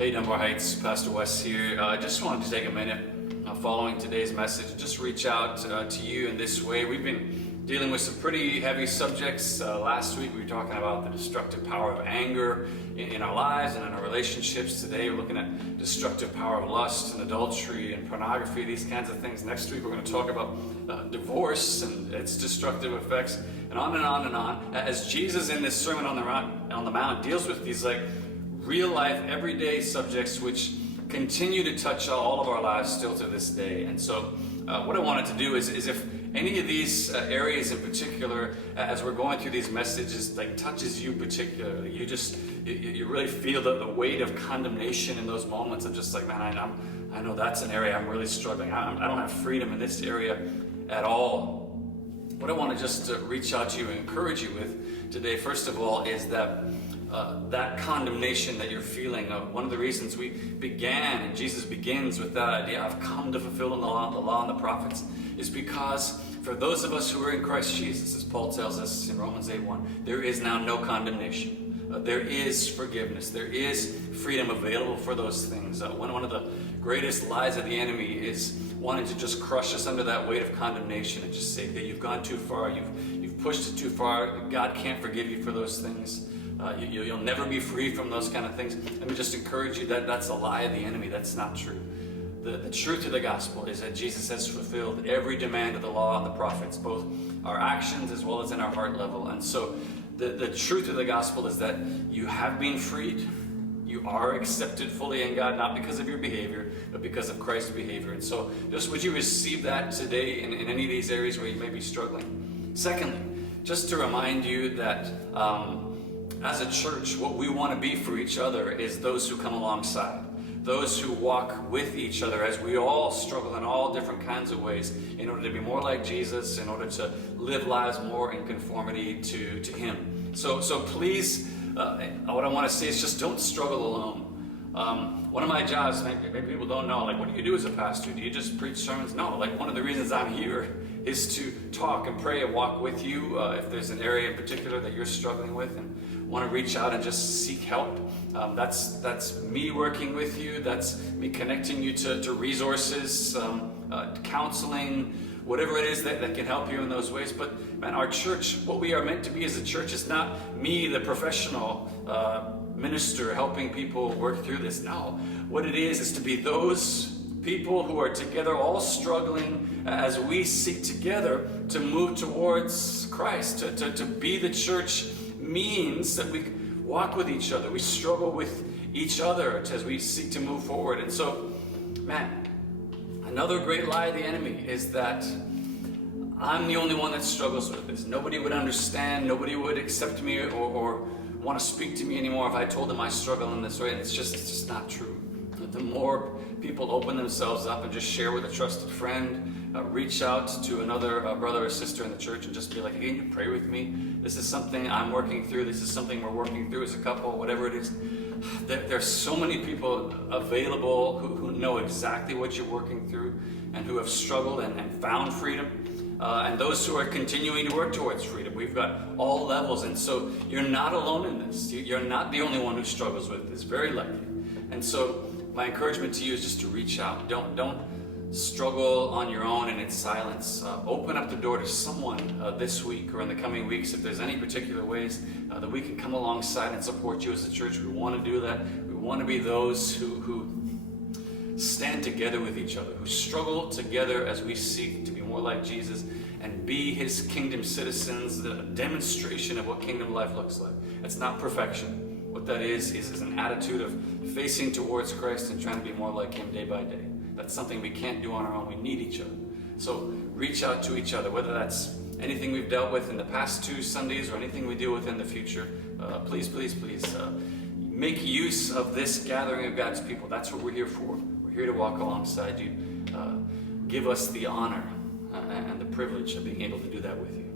Hey, Dunbar Heights, Pastor Wes here. I just wanted to take a minute following today's message, just reach out to you in this way. We've been dealing with some pretty heavy subjects. Last week we were talking about the destructive power of anger in our lives and in our relationships. Today we're looking at destructive power of lust and adultery and pornography, these kinds of things. Next week we're going to talk about divorce and its destructive effects, and on and on and on. As Jesus in this Sermon on the Mount deals with these real life, everyday subjects which continue to touch all of our lives still to this day. And so what I wanted to do is if any of these areas in particular, as we're going through these messages, touches you particularly, you really feel the weight of condemnation in those moments of just man, I know that's an area I'm really struggling. I don't have freedom in this area at all. What I want to just reach out to you and encourage you with today, first of all, is that that condemnation that you're feeling. One of the reasons we began, and Jesus begins with that idea, I've come to fulfill the law and the prophets, is because for those of us who are in Christ Jesus, as Paul tells us in Romans 8:1, there is now no condemnation. There is forgiveness. There is freedom available for those things. One of the greatest lies of the enemy is wanting to just crush us under that weight of condemnation and just say that you've gone too far, you've pushed it too far, God can't forgive you for those things. You'll never be free from those kind of things. Let me just encourage you that that's a lie of the enemy. That's not true. The truth of the gospel is that Jesus has fulfilled every demand of the law and the prophets, both our actions as well as in our heart level. And so the truth of the gospel is that you have been freed. You are accepted fully in God, not because of your behavior, but because of Christ's behavior. And so just would you receive that today in any of these areas where you may be struggling? Secondly, just to remind you that as a church, what we want to be for each other is those who come alongside, those who walk with each other as we all struggle in all different kinds of ways in order to be more like Jesus, in order to live lives more in conformity to Him. So please, what I want to say is just don't struggle alone. One of my jobs, maybe people don't know, what do you do as a pastor? Do you just preach sermons? No, one of the reasons I'm here is to talk and pray and walk with you if there's an area in particular that you're struggling with and want to reach out and just seek help. That's me working with you. That's me connecting you to resources, counseling, whatever it is that can help you in those ways. But man, our church, what we are meant to be as a church is not me, the professional minister, helping people work through this. No, what it is to be those people who are together, all struggling as we seek together to move towards Christ. To be the church means that we walk with each other. We struggle with each other as we seek to move forward. And so, man, another great lie of the enemy is that I'm the only one that struggles with this. Nobody would understand. Nobody would accept me or want to speak to me anymore if I told them I struggle in this way. And it's just not true. The more people open themselves up and just share with a trusted friend, reach out to another brother or sister in the church and just be like, hey, can you pray with me? This is something I'm working through. This is something we're working through as a couple, whatever it is. There's so many people available who know exactly what you're working through and who have struggled and found freedom. And those who are continuing to work towards freedom. We've got all levels. And so you're not alone in this. You're not the only one who struggles with this, very likely. And so my encouragement to you is just to reach out. Don't struggle on your own and in silence. Open up the door to someone this week or in the coming weeks if there's any particular ways that we can come alongside and support you as a church. We want to do that. We want to be those who stand together with each other, who struggle together as we seek to be more like Jesus and be His kingdom citizens, the demonstration of what kingdom life looks like. It's not perfection. What that is an attitude of facing towards Christ and trying to be more like Him day by day. That's something we can't do on our own. We need each other. So reach out to each other, whether that's anything we've dealt with in the past 2 Sundays or anything we deal with in the future. Please, make use of this gathering of God's people. That's what we're here for. We're here to walk alongside you. Give us the honor and the privilege of being able to do that with you.